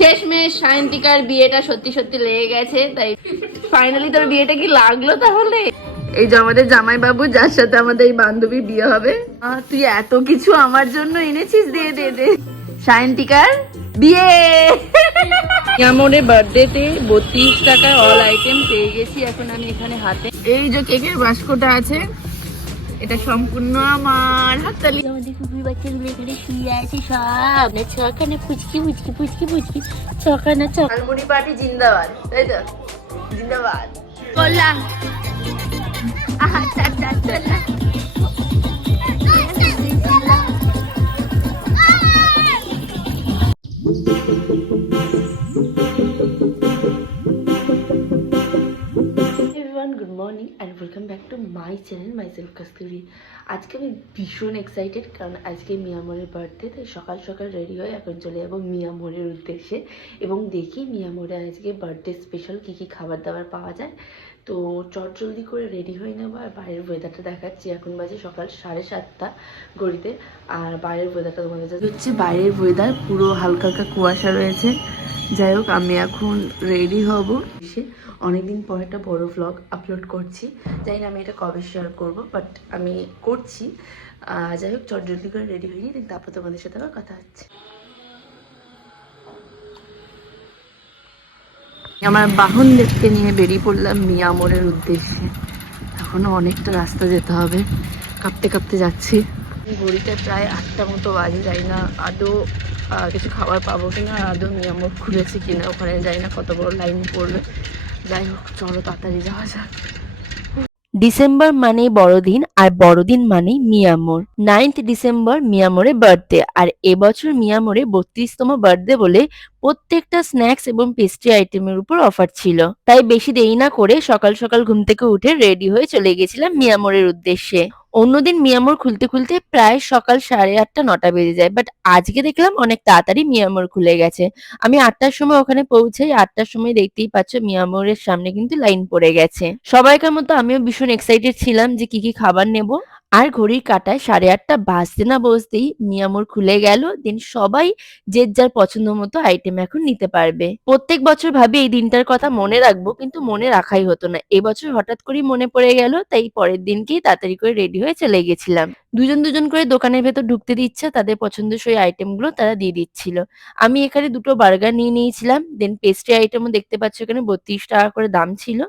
শেষমেশ সায়ন্তিকার বিয়েটা সত্যি সত্যি লেগে গেছে, তাই ফাইনালি তোর বিয়েটা কি লাগলো তাহলে? এই যে আমাদের জামাই বাবু, যার সাথে আমাদের এই বান্ধবীর বিয়ে হবে। তুই এত কিছু আমার জন্য এনেছিস, দে দে দে। সায়ন্তিকার বিয়ে। মিয়ামোরের বার্থডেতে 32 টাকায় অল আইটেম পেয়ে গেছি এখন আমি এখানে হাতে। এই যে কেকের বাস্কটা আছে, এটা সম্পূর্ণ আমার। হাততালি। আমাদের কুকুর বাচ্চাগুলো এখানে শুয়ে আছে সব। ছখানা পুচকি পুচকি পুচকি পুচকি, ছখানা ঝালমুড়ি পার্টি জিন্দাবাদ, তাই তো? জিন্দাবাদ। চললাম। আচ্ছা আচ্ছা চললাম। Good morning and welcome back to my channel myself Kasturi. আজকে আমি ভীষণ এক্সাইটেড, কারণ আজকে মিয়ামোরের বার্থডে, তাই সকাল সকাল রেডি হয়ে এখন চলে যাবো মিয়ামোরের উদ্দেশ্যে এবং দেখি মিয়ামোরে আজকে বার্থডে স্পেশাল কী কী খাবার দাবার পাওয়া যায়। তো চট জলদি করে রেডি হয়ে নেবো। আর বাইরের ওয়েদারটা দেখাচ্ছি, এখন বাজে সকাল 7:30 ঘড়িতে। আর বাইরের ওয়েদারটা তোমাদের হচ্ছে, বাইরের ওয়েদার পুরো হালকা হালকা কুয়াশা রয়েছে। যাই হোক, আমি এখন রেডি হব। এসে অনেকদিন পর একটা বড় ভ্লগ আপলোড করছি, জানি না আমি এটা কবে শেয়ার করব, বাট আমি করছি। যাই হোক, চট জলদি করে রেডি হয়ে নিই, তারপর তোমাদের সাথে আবার কথা হচ্ছে। আমার বাহনদেরকে নিয়ে বেরিয়ে পড়লাম মিয়ামোরের উদ্দেশ্যে। এখনো অনেকটা রাস্তা যেতে হবে, কাঁপতে কাঁপতে যাচ্ছি। ঘড়িতে প্রায় 8টা মতো বাজে, যাই না আদৌ কিছু খাবার পাবো কিনা, আর আদৌ মিয়ামোর খুলেছে কিনা ওখানে, যাই না কত বড় লাইন পড়বে। যাই হোক, চলো তাড়াতাড়ি যাওয়া যাক। ডিসেম্বর মানেই বড়দিন, আর বড়দিন মানেই মিয়ামোর। 9th ডিসেম্বর মিয়ামোরে বার্থডে, আর এবছর মিয়ামোরে 32তম বার্থডে বলে প্রত্যেকটা স্ন্যাক্স এবং পেস্ট্রি আইটেমের উপর অফার ছিল। তাই বেশি দেরি না করে সকাল সকাল ঘুম থেকে উঠে রেডি হয়ে চলে গেছিলাম মিয়ামোরের উদ্দেশ্যে। অন্যদিন মিয়ামোর খুলতে খুলতে প্রায় সকাল 8:30-9টা বেজে যায়, বাট আজকে দেখলাম অনেক তাড়াতাড়ি মিয়ামোর খুলে গেছে। আমি 8টার সময় ওখানে পৌঁছাই। 8টার সময় দেখতেই পাচ্ছ মিয়ামোরের সামনে কিন্তু লাইন পড়ে গেছে। সবাইকার মতো আমিও ভীষণ এক্সাইটেড ছিলাম যে কি কি খাবার নেব। আর ঘড়ির কাঁটায় 8:30 বাজতে না বসতেই মিয়ামোর খুলে গেল। দেন সবাই যে যার পছন্দ মতো আইটেম এখন নিতে পারবে। প্রত্যেক বছর ভাবি এই দিনটার কথা মনে রাখবো, কিন্তু মনে রাখাই হতো না। এবছর হঠাৎ করেই মনে পড়ে গেল, তাই পরের দিনকেই তাড়াতাড়ি করে রেডি হয়ে চলে গেছিলাম। দুজন দুজন করে দোকানের ভেতর ঢুকতে দিচ্ছে, তাদের পছন্দসই আইটেমগুলো তারা দিয়ে দিচ্ছিল। আমি এখানে দুটো বার্গার নিয়ে নিয়েছিলাম। দেন পেস্ট্রি আইটেমও দেখতে পাচ্ছ এখানে 32 টাকা করে দাম ছিল।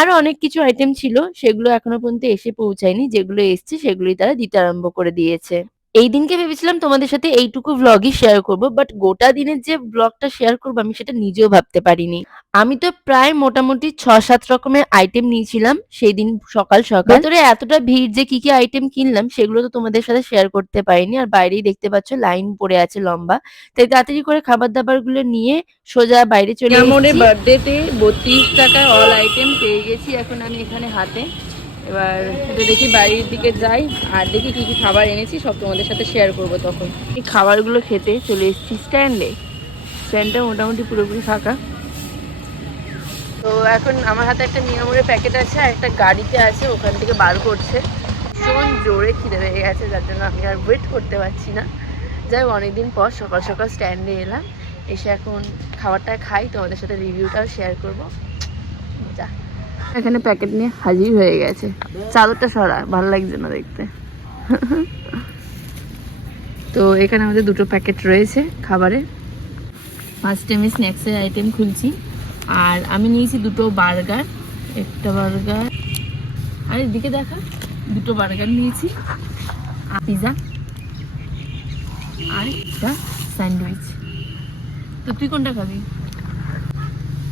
আরো অনেক কিছু আইটেম ছিল, সেগুলো এখনো পর্যন্ত এসে পৌঁছায়নি। যেগুলো এসছে সেগুলোই তারা দিতে আরম্ভ করে দিয়েছে। এই দিনকে ভেবেছিলাম তোমাদের সাথে এইটুকু ভ্লগই শেয়ার করব, বাট গোটা দিনের যে ভ্লগটা শেয়ার করবো আমি সেটা নিজেও ভাবতে পারিনি। আমি তো প্রায় মোটামুটি 6-7 রকমের আইটেম নিয়েছিলাম সেই দিন সকাল সকাল। ভেতরে এতটা ভিড় যে কি কি আইটেম কিনলাম সেগুলো তো তোমাদের সাথে শেয়ার করতে পারিনি। আর বাইরেই দেখতে পাচ্ছ লাইন পড়ে আছে লম্বা, তাই তাড়াতাড়ি করে খাবার দাবার গুলো নিয়ে সোজা বাইরে চলে এসেছি। মিয়ামোরের বার্থডেতে 32 টাকায় অল আইটেম পেয়ে গেছি এখন আমি এখানে হাতে। এবার দেখি বাড়ির দিকে যাই আর দেখি কি কি খাবার এনেছি, সব তোমাদের সাথে শেয়ার করব। তখন এই খাবারগুলো খেতে চলে এসেছি স্ট্যান্ডে। স্ট্যান্ডটা মোটামুটি পুরোপুরি ফাঁকা। তো এখন আমার হাতে একটা মিয়ামোরের প্যাকেট আছে, আর একটা গাড়িতে আছে, ওখান থেকে বার করছে। ভীষণ জোরে খিদে লেগে গেছে, যার জন্য আমি আর ওয়েট করতে পারছি না। যাই হোক, অনেকদিন পর সকাল সকাল স্ট্যান্ডে এলাম, এসে এখন খাবারটা খাই, তোমাদের সাথে রিভিউটাও শেয়ার করবো। যা, এখানে প্যাকেট নিয়ে হাজির হয়ে গেছে। চাদরটা সরা, ভালো লাগছে না দেখতে। তো এখানে আমাদের দুটো প্যাকেট রয়েছে খাবারের। ফার্স্ট আমি স্ন্যাক্সের আইটেম খুলছি, আর আমি নিয়েছি দুটো বার্গার, একটা বার্গার, আর এদিকে দেখা দুটো বার্গার নিয়েছি, পিজা আর একটা স্যান্ডউইচ। তো তুই কোনটা খাবি?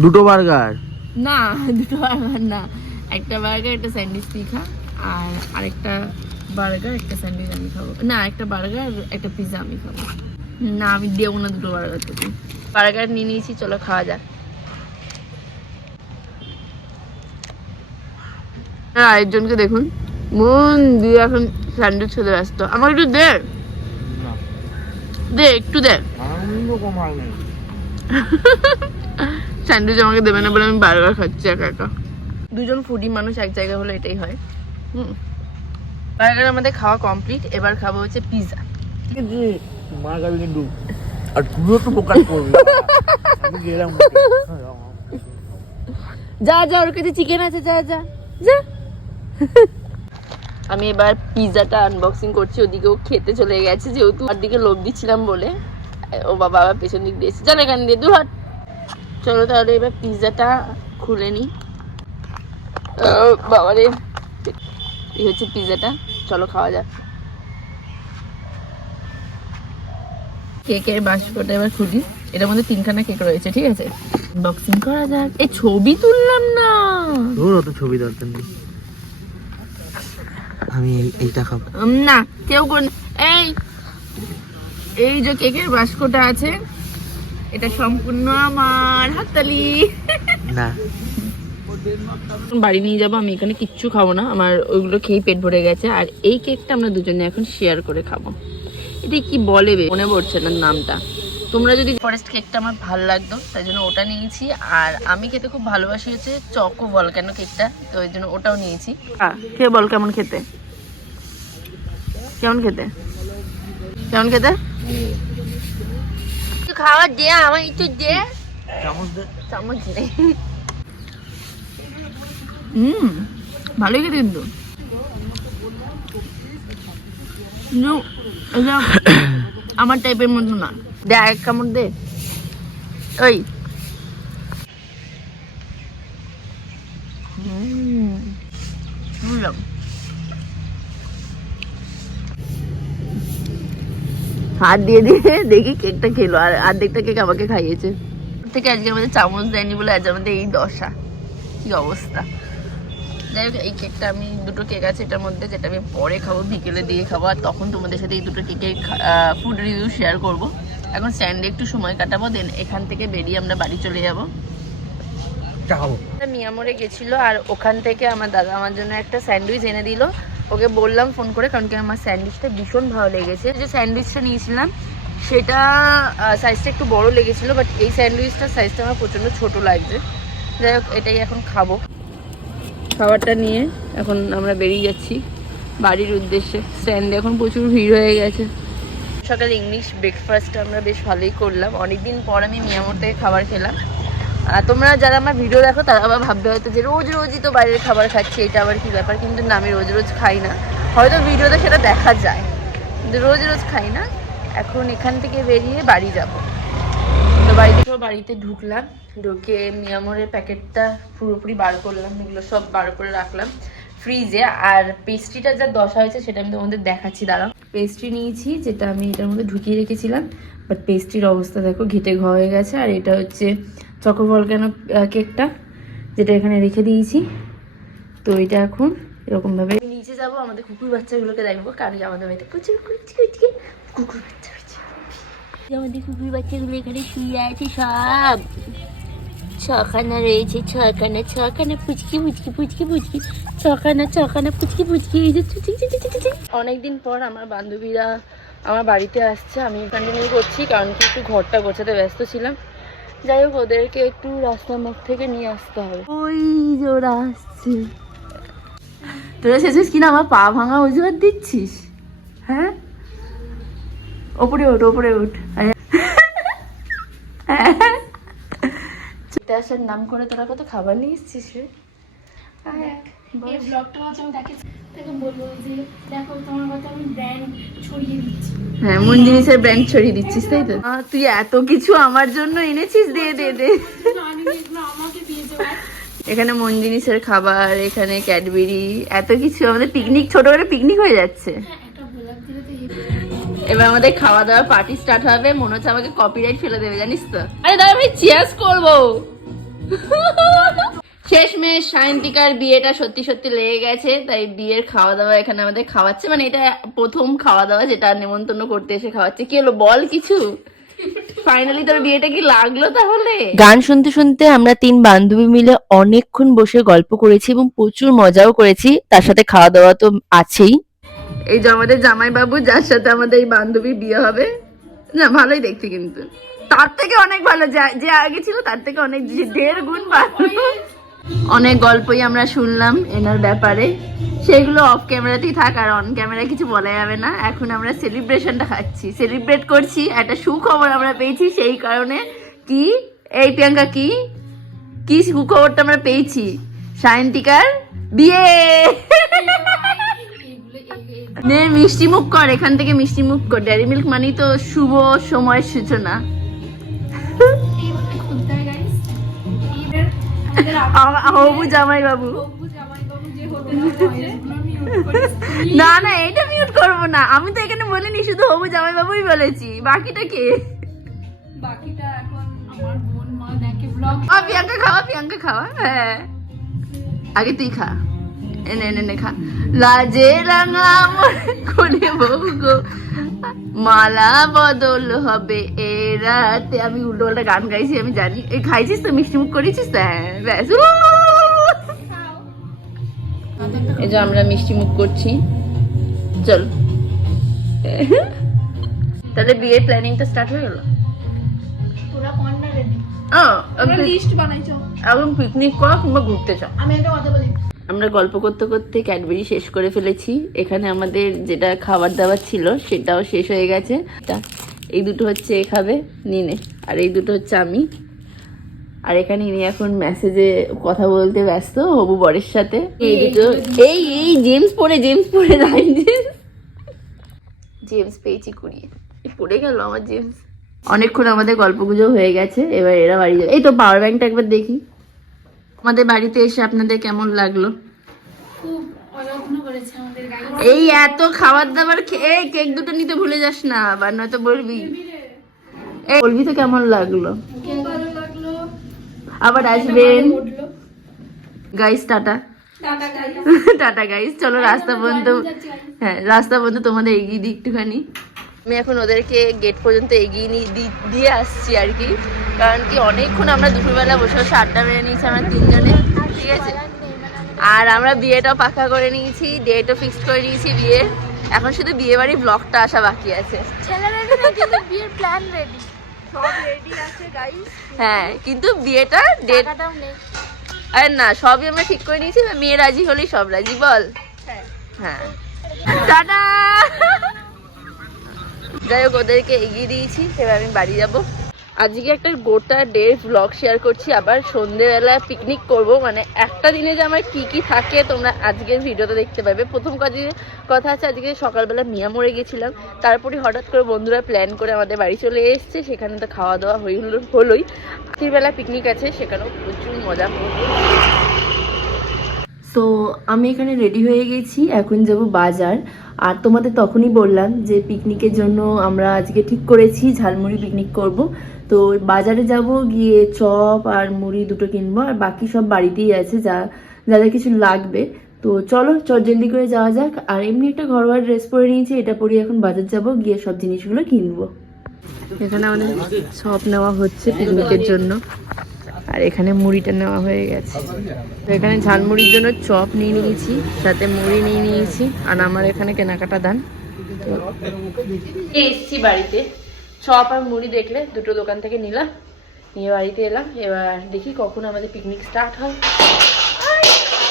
দুটো বার্গার না, দুটো বার্গার না, একটা বার্গার একটা স্যান্ডউইচ তুই খা, আর আরেকটা বার্গার একটা স্যান্ডউইচ আমি খাবো। না, একটা বার্গার একটা পিজা আমি খাবো। না, আমি দেবো না দুটো বার্গার তোকে। বার্গার নিয়ে নিয়েছি, চলো খাওয়া যাক। আরেকজনকে দেখুন মন দিয়ে এখন স্যান্ডউইচ খেতে ব্যস্ত। আমার একটু দে, দে একটু দে। স্যান্ডউইচ আমাকে দেবে না বলে আমি বার্গার খাচ্ছি একা একা। দুজন ফুডি মানুষ এক জায়গায় হলে এটাই হয়। বার্গার আমাদের খাওয়া কমপ্লিট, এবার খাবো হচ্ছে পিজা। মার খাবি কিন্তু, আর তুইও তো ফোকাস করবি। যা যা, ওর কাছে চিকেন আছে, যা যা যা। আমি এবার পিৎজাটা আনবক্সিং করছি, ওদিকেও খেতে চলে গেছে, যেহেতু ওর দিকে লোভ দিচ্ছিলাম বলে ও বাবা আবার পেছন দিক দিয়েছে, চলো এখান দিয়ে দূর হাট। চলো তাহলে এবার পিৎজাটা খুলে নি। বাবারে, এই হচ্ছে পিৎজাটা, চলো খাওয়া যাক। কেকের বাস্কটা এবার খুলি, এটার মধ্যে 3খানা কেক রয়েছে, ঠিক আছে, আনবক্সিং করা যাক। এই ছবি তুললাম না, ওর অত ছবি দরকার নেই, আমি এইটা খাবো না কেউ কোন। এই এই যে কেকের বাস্কটা আছে, এটা সম্পূর্ণ আমার, হাততালি। না। বাড়ি নিয়ে যাবো, আমি এখানে কিচ্ছু খাবো না, আমার ওইগুলো খেয়ে পেট ভরে গেছে। আর এই কেকটা আমরা দুজনে এখন শেয়ার করে খাবো। এটা কি বলে মনে পড়ছে না নামটা। তোমরা যদি ফরেস্ট কেকটা আমার ভালো লাগতো, তাই জন্য ওটা নিয়েছি। আর আমি খেতে খুব ভালোবাসি হচ্ছে চকো ভলকানো কেকটা, তো ওই জন্য ওটাও নিয়েছি। খেয়ে বল কেমন খেতে, কেমন খেতে, কেমন খেতে? খাওয়া দে, আমার একটু দে, চামচ নেই। ভালোই খেতে কিন্তু এটা আমার টাইপের মতো না। দে এক কামড় দে। ওই বুঝলাম, হাত দিয়ে দিয়ে দেখি কেকটা খেলো, আর অর্ধেকটা কেক আমাকে খাইয়েছে। থেকে আজকে আমাদের চামচ দেয়নি বলে আজ আমাদের এই দশা, কি অবস্থা। যাই হোক, এই কেকটা আমি, দুটো কেক আছে এটার মধ্যে, যেটা আমি পরে খাবো, বিকেলে দিয়ে খাবো, আর তখন তোমাদের সাথে এই দুটো কেকের ফুড রিভিউ শেয়ার করব। এখন স্ট্যান্ডে একটু সময় কাটাবো, দেন এখান থেকে বেরিয়ে আমরা বাড়ি চলে যাবো। মিয়ামরে গেছিল, আর ওখান থেকে আমার দাদা আমার জন্য একটা স্যান্ডউইচ এনে দিল। ওকে বললাম ফোন করে, কারণ কি আমার স্যান্ডউইচটা ভীষণ ভালো লেগেছে। যে স্যান্ডউইচটা নিয়েছিলাম সেটা সাইজটা একটু বড় লেগেছিলো, বাট এই স্যান্ডউইচটার সাইজটা আমার প্রচণ্ড ছোট লাগছে। যাই হোক, এটাই এখন খাবো। খাবারটা নিয়ে এখন আমরা বেরিয়ে যাচ্ছি বাড়ির উদ্দেশ্যে। স্ট্যান্ডে এখন প্রচুর ভিড় হয়ে গেছে। সকালে ইংলিশ ব্রেকফাস্ট আমরা বেশ ভালোই করলাম, অনেকদিন পর আমি মিয়ামর থেকে খাবার খেলাম। তোমরা যারা আমার ভিডিও দেখো তারা আবার ভাববে হয়তো যে রোজ রোজই তো বাইরের খাবার খাচ্ছি, এটা আবার কি ব্যাপার। কিন্তু না, আমি রোজ রোজ খাই না, হয়তো ভিডিওতে সেটা দেখা যায়, কিন্তু রোজ রোজ খাই না। এখন এখান থেকে বেরিয়ে বাড়ি যাব। তো বাড়িতে ঢুকলাম, ঢুকে মিয়ামরের প্যাকেটটা পুরোপুরি বার করলাম, এগুলো সব বার করে রাখলাম ফ্রিজে। আর পেস্ট্রিটা যা দশা হয়েছে সেটা আমি তোমাদের দেখাচ্ছি, দাঁড়াও। পেস্ট্রি নিয়েছি, যেটা আমি এটার মধ্যে ঢুকিয়ে রেখেছিলাম, বাট পেস্ট্রির অবস্থা দেখো, ঘেটে ঘ হয়ে গেছে। আর এটা হচ্ছে চকো ভলকানো কেকটা, যেটা এখানে রেখে দিয়েছি। তো এটা এখন এরকমভাবে নিচে যাবো, আমাদের কুকুর বাচ্চাগুলোকে দেখবো, কারণ আমাদের বাড়িতে প্রচুর কুকুর বাচ্চা হয়েছে। আমাদের কুকুর বাচ্চাগুলো এখানে শুয়ে আছে, সব 6খানা রয়েছে, 6খানা পুচকি পুচকি পুচকি পুচকি, 6খানা পুচকি পুচকি। অনেকদিন পর আমার বান্ধবীরা আমার বাড়িতে আসছে, আমি কন্টিনিউ করছি, কারণ কি একটু ঘরটা গোছাতে ব্যস্ত ছিলাম। যাই হোক, ওদেরকে একটু রাস্তার মুখ থেকে নিয়ে আসতে হবে। ওই যে ওরা আসছে। তোরা শেষে কিনা আমার পা ভাঙা অজুহাত দিচ্ছিস? হ্যাঁ, ওপরে ওঠ, ওপরে ওঠ। আসার নাম করে তোরা কত খাবার নিয়ে এসছিস রে। হ্যাঁ, মন জিনিসের ব্র্যান্ড ছড়িয়ে দিচ্ছিস, তাই তো? তুই এত কিছু আমার জন্য এনেছিস, দে দে দে। এখানে মন জিনিসের খাবার, এখানে ক্যাডবেরি, এত কিছু। আমাদের পিকনিক, ছোট করে পিকনিক হয়ে যাচ্ছে। এবার আমাদের খাওয়া দাওয়া পার্টি স্টার্ট হবে। মনে হচ্ছে আমাকে কপিরাইট ফেলে দেবে, জানিস তো। আরে দাদা ভাই, চিয়ার্স করবো। শেষমেশ সায়ন্তিকার বিয়েটা সত্যি সত্যি লেগে গেছে, তাই বিয়ের খাওয়া দাওয়া এখানে আমাদের খাওয়াচ্ছে। মানে এটা প্রথম খাওয়া দাওয়া যেটা নেমন্তন্ন করতে এসে খাওয়াচ্ছে। কি হলো বল কিছু? ফাইনালি তোর বিয়েটা কি লাগলো তাহলে? গান শুনতে শুনতে আমরা 3 বান্ধবী মিলে অনেকক্ষণ বসে গল্প করেছি এবং প্রচুর মজাও করেছি, তার সাথে খাওয়া দাওয়া তো আছেই। এই যে আমাদের জামাই বাবু, যার সাথে আমাদের এই বান্ধবী বিয়ে হবে, না ভালোই দেখতে, কিন্তু তার থেকে অনেক ভালো, যে আগে ছিল তার থেকে অনেক 1.5 গুণ ভালো। অনেক গল্পই আমরা শুনলাম এনার ব্যাপারে, সেগুলো অফ ক্যামেরাতেই থাক, আর অন ক্যামেরা কিছু বলা যাবে না। এখন আমরা সেলিব্রেশনটা খাচ্ছি, সেলিব্রেট করছি। একটা সুখবর আমরা পেয়েছি, সেই কারণে কি এই প্রিয়াঙ্কা কি কি সুখবরটা আমরা পেয়েছি, সায়ন্তিকার বিয়ে। নে মিষ্টি মুখ কর, এখান থেকে মিষ্টি মুখ কর। ডেয়ারি মিল্ক মানেই তো শুভ সময়ের সূচনা। হবু জামাই বাবু, না না এটা মিউট করবো না, আমি তো এখানে বলিনি, শুধু হবু জামাই বাবুই বলেছি, বাকিটা কে? বাকিটা এখন আমার বোন মা দেখে ব্লগ। প্রিয়াঙ্কা খাওয়া, প্রিয়াঙ্কা খাওয়া, হ্যাঁ আগে তুই খা, এনে এনে এনে খা। লাজে রাঙা কোনে বউ গো, মালা বদল হবে এ রাতে। আমি উল্টো পাল্টা গান গাইছি আমি জানি। এই খাইছিস তো, মিষ্টি মুখ করেছিস তো? হ্যাঁ ব্যাস। এই যে আমরা মিষ্টি মুখ করছি, চল। তাহলে বিয়ের প্ল্যানিংটা স্টার্ট হয়ে গেল। তোরা কোনটা রেডি? আমরা লিস্ট বানাইছো? এখন পিকনিক করা কিংবা ঘুরতে চাও। আমি একটা কথা বলি, আমরা গল্প করতে করতে ক্যাডবেরি শেষ করে ফেলেছি। এখানে আমাদের যেটা খাবার দাবার ছিল সেটাও শেষ হয়ে গেছে। এই দুটো হচ্ছে এ খাবে নিনে, আর এই দুটো হচ্ছে আমি। আর এখানে ইনি এখন মেসেজে কথা বলতে ব্যস্ত হবু বরের সাথে। এই দুটো এই এই জেমস পরে লাইন জেমস পেয়েছি কুড়িয়ে, পড়ে গেল আমার জেমস। অনেকক্ষণ আমাদের গল্পগুজব হয়ে গেছে, এবার এরা বাড়ি যাবে। এই তো পাওয়ার ব্যাংকটা একবার দেখি। আমাদের বাড়িতে এসে আপনাদের কেমন লাগলো? খুব অযত্ন করেছে আমাদের গাড়ি। এই এত খাবার দাবার খেয়ে কেক দুটো নিতে ভুলে যাস না, আবার নয়তো বলবি। এই বলবি তো কেমন লাগলো? খুব ভালো লাগলো। আবার আসবেন। উঠলো guys tata. Tata guys. Tata guys, চলো রাস্তা পর্যন্ত, হ্যাঁ রাস্তা পর্যন্ত তোমাদের এগিয়ে দিই একটুখানি। আমি এখন ওদেরকে গেট পর্যন্ত এগিয়ে দিয়ে আসছি আর কি, কারণ কি অনেকক্ষণ আমরা দুপুরবেলা বসে বসে আড্ডা মেরে নিয়েছি আমরা তিনজনে, ঠিক আছে। আর আমরা বিয়েটাও পাকা করে নিয়েছি, ডেটও ফিক্সড করে নিয়েছি বিয়ের। এখন শুধু বিয়ে বাড়ি ব্লগটা আসা বাকি আছে। ছেলে রেডি না, কিন্তু বিয়ের প্ল্যান রেডি, সব রেডি আছে গাইস। হ্যাঁ কিন্তু বিয়েটা ডেট, টাকাটাও নেই। আরে না সবই আমরা ঠিক করে নিয়েছি, মেয়ে রাজি হলেই সব রাজি, বল। হ্যাঁ টাটা। যাই হোক ওদেরকে এগিয়ে দিয়েছি, এবার আমি বাড়ি যাব। আজকে একটা গোটা ডে ব্লগ শেয়ার করছি, আবার সন্ধেবেলা পিকনিক করব। মানে একটা দিনে যে আমার কি কি থাকে তোমরা আজকের ভিডিওতে দেখতে পাবে। প্রথম কথা আছে, আজকে সকালবেলা মিয়ামরে গেছিলাম, তারপরে হঠাৎ করে বন্ধুরা প্ল্যান করে আমাদের বাড়ি চলে এসছে, সেখানে তো খাওয়া দাওয়া হলোই। রাত্রিবেলা পিকনিক আছে, সেখানেও প্রচুর মজা করবো। সো আমি এখানে রেডি হয়ে গেছি, এখন যাব বাজার। আর তোমাদের তখনই বললাম যে পিকনিকের জন্য আমরা আজকে ঠিক করেছি ঝালমুড়ি পিকনিক করব। তো বাজারে যাব, গিয়ে চপ আর মুড়ি দুটো কিনবো, আর বাকি সব বাড়িতেই আছে যা যা কিছু লাগবে। তো চলো জলদি করে যাওয়া যাক। আর এমনি একটা ঘরোয়া ড্রেস পরে নিয়েছি, এটা পরে এখন বাজার যাব, গিয়ে সব জিনিসগুলো কিনবো। এখানে আমাদের চপ নেওয়া হচ্ছে পিকনিকের জন্য, আর এখানে মুড়িটা নেওয়া হয়ে গেছে। তো এখানে ঝালমুড়ির জন্য চপ নিয়ে নিয়েছি, সাথে মুড়ি নিয়ে নিয়েছি, আর আমার এখানে কেনাকাটা দান। এসছি বাড়িতে, চপ আর মুড়ি দেখলে দুটো দোকান থেকে নিলাম, নিয়ে বাড়িতে এলাম। এবার দেখি কখন আমাদের পিকনিক স্টার্ট হয়।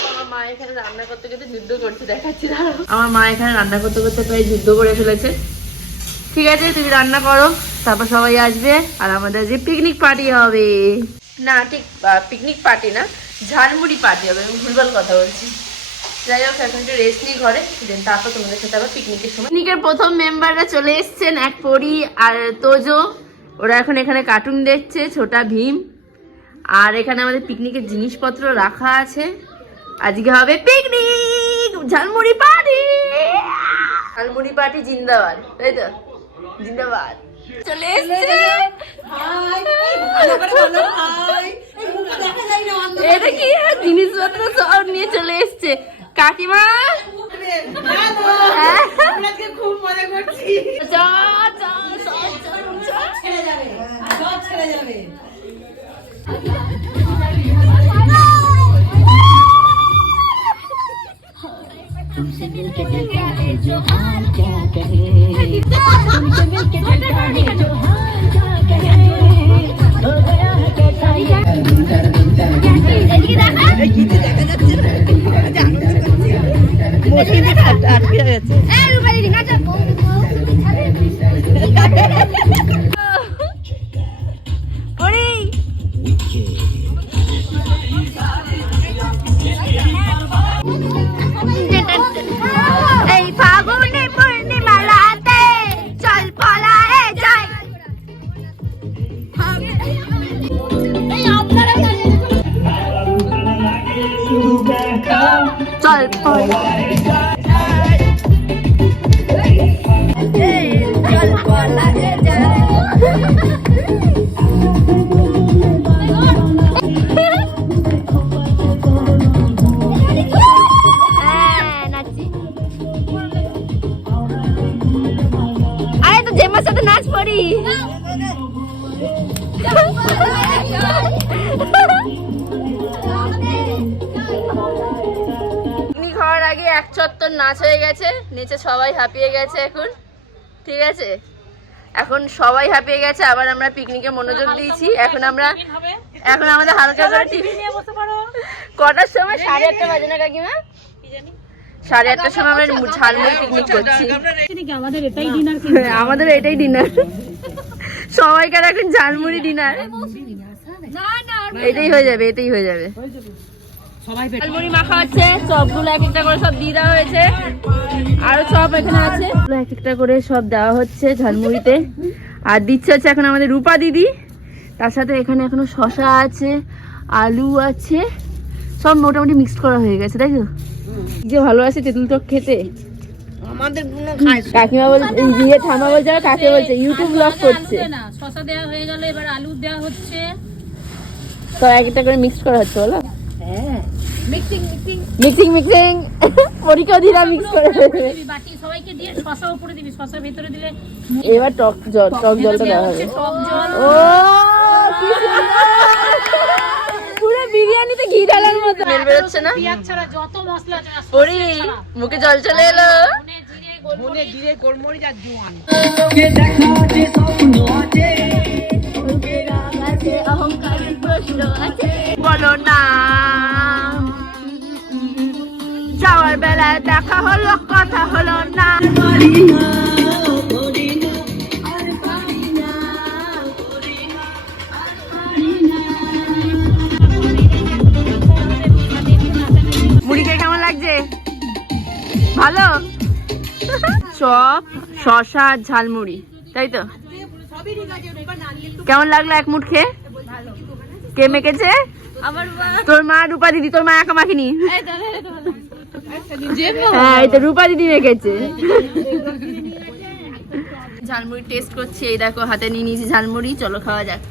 আমার মা এখানে রান্না করতে করতে যুদ্ধ করতে দেখাচ্ছি। আমার মা এখানে রান্না করতে করতে প্রায় যুদ্ধ করে ফেলেছে। ঠিক আছে তুমি রান্না করো, তারপর সবাই আসবে আর আমাদের যে পিকনিক পার্টি হবে। না ঠিক পিকনিক পার্টি না, ঝালমুড়ি পার্টি হবে, আমি ভুলভাল কথা বলছি। যাই হোক এখন একটু রেস্ট নিই ঘরে, দেন তারপর তোমাদের সাথে আবার পিকনিকের সময়। পিকনিকের প্রথম মেম্বাররা চলে এসছেন, এক পরি আর তোজো। ওরা এখন এখানে কার্টুন দেখছে, ছোটা ভীম। আর এখানে আমাদের পিকনিকের জিনিসপত্র রাখা আছে। আজকে হবে picnic, jhalmuri party. Jhalmuri party জিন্দাবাদ, তাই তো? জিন্দাবাদ। চলে এসছে, এটা কি জিনিসপত্র সব নিয়ে চলে এসছে কাকিমা। খুব মজা করছি। तुमसे मिलके दिलता है जो हाल क्या कहे, तुमसे मिलके दिलता है जो हाल क्या कहे, हो गया है कैसा ये আটকে গেছে। এই ফাগুনে পূর্ণিমা রাতে চল পলায়ে যাই। চল পলায়ে যাই, চল পলায়ে যাই। আরে তো জেমার সাথে নাচ পড়ি। পিকনিক হওয়ার আগে এক চত্বর নাচ হয়ে গেছে, নিচে সবাই হাঁপিয়ে গেছে এখন, ঠিক আছে? এখন সবাই হাঁপিয়ে গেছে, আবার আমরা পিকনিকে মনোযোগ দিয়েছি। এখন আমাদের হালকা করে টিভি নিয়ে বসে পড়ো। কটার সময়? 8:30 বাজে না কাকিমা? 8:30টার সময় আমরা ঝালমুড়ি পিকনিক করছি। আমাদের এটাই ডিনার। সবাইকার এখন ঝালমুড়ি ডিনার। এটাই হয়ে যাবে, এটাই হয়ে যাবে। ঝালমুড়ি মাখা হচ্ছে, সবগুলো এক একটা করে সব দিয়ে দেওয়া হয়েছে, আরো সব এখানে আছে, এক একটা করে সব দেওয়া হচ্ছে ঝালমুড়িতে। আর দিচ্ছে হচ্ছে এখন আমাদের রূপা দিদি, তার সাথে এখানে এখনো শশা আছে, আলু আছে, সব মোটামুটি মিক্সড করা হয়ে গেছে, তাই তো? যে ভালো আছে তেঁতুল টক খেতে। কাকিমা বলছে, ঠামা বলছে, কাকে বলছে ইউটিউব ব্লগ করছে। শসা দেওয়া হয়ে গেল, এবার আলু দেওয়া হচ্ছে, তো এক একটা করে মিক্স করা হচ্ছে, বলো? মিক্সিং পরীক্ষা মিক্স করে বাকি সবাইকে দিয়ে শসা উপরে দিবি, শসা ভেতরে দিলে এবার টক জলটা দেওয়া হবে। টক জল। ও কি পুরো বিরিয়ানিতে ঘি ঢালার মতো স্মেল বেরোচ্ছে না? পেঁয়াজ ছাড়া যত মশলা আছে ওরে মুখে জল চলে এলো। ধনে জিরে গোলমরিচ আর জোয়ান। বলো না, যাওয়ার বেলায় দেখা হলো, কথা হলো না। মুড়ি খেয়ে কেমন লাগছে? ভালো? চপ, শসা আর ঝালমুড়ি, তাই তো? কেমন লাগলো এক মুঠ খেয়ে? কে মেখেছে? তোর মা, রূপা দিদি। তোর মা একা মাখিনি? হ্যাঁ, এই তো রূপা দিদি মেখেছে। ঝালমুড়ি টেস্ট করছি, এই দেখো হাতে নিয়ে নিয়েছি ঝালমুড়ি, চলো খাওয়া যাক।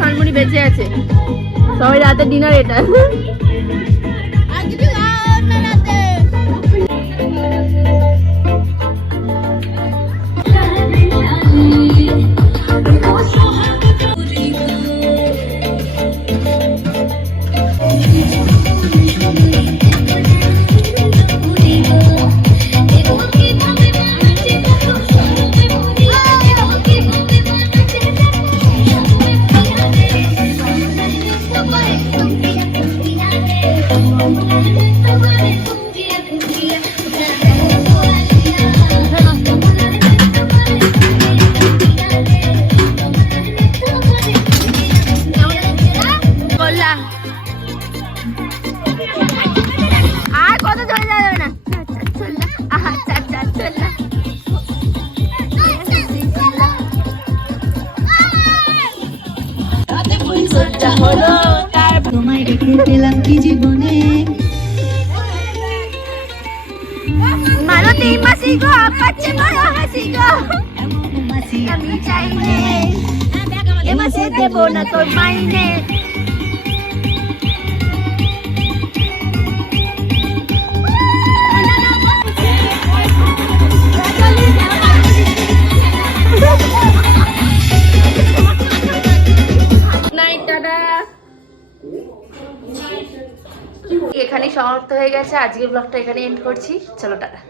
ঝালমুড়ি বেঁচে আছে, সবাই রাতে ডিনার এটা। আর কত চলে যাবে না? তোমায় রেখে পেলাম কি জীবনে। মালতী মাসি গো, পাচ্ছে বড় হাসি গো, আমি চাইলে এ মাসে দেবো না তোর মাইনে। এখানেই সমাপ্ত হয়ে গেছে, আজকের ব্লগটা এখানে এন্ড করছি, চলো টাটা।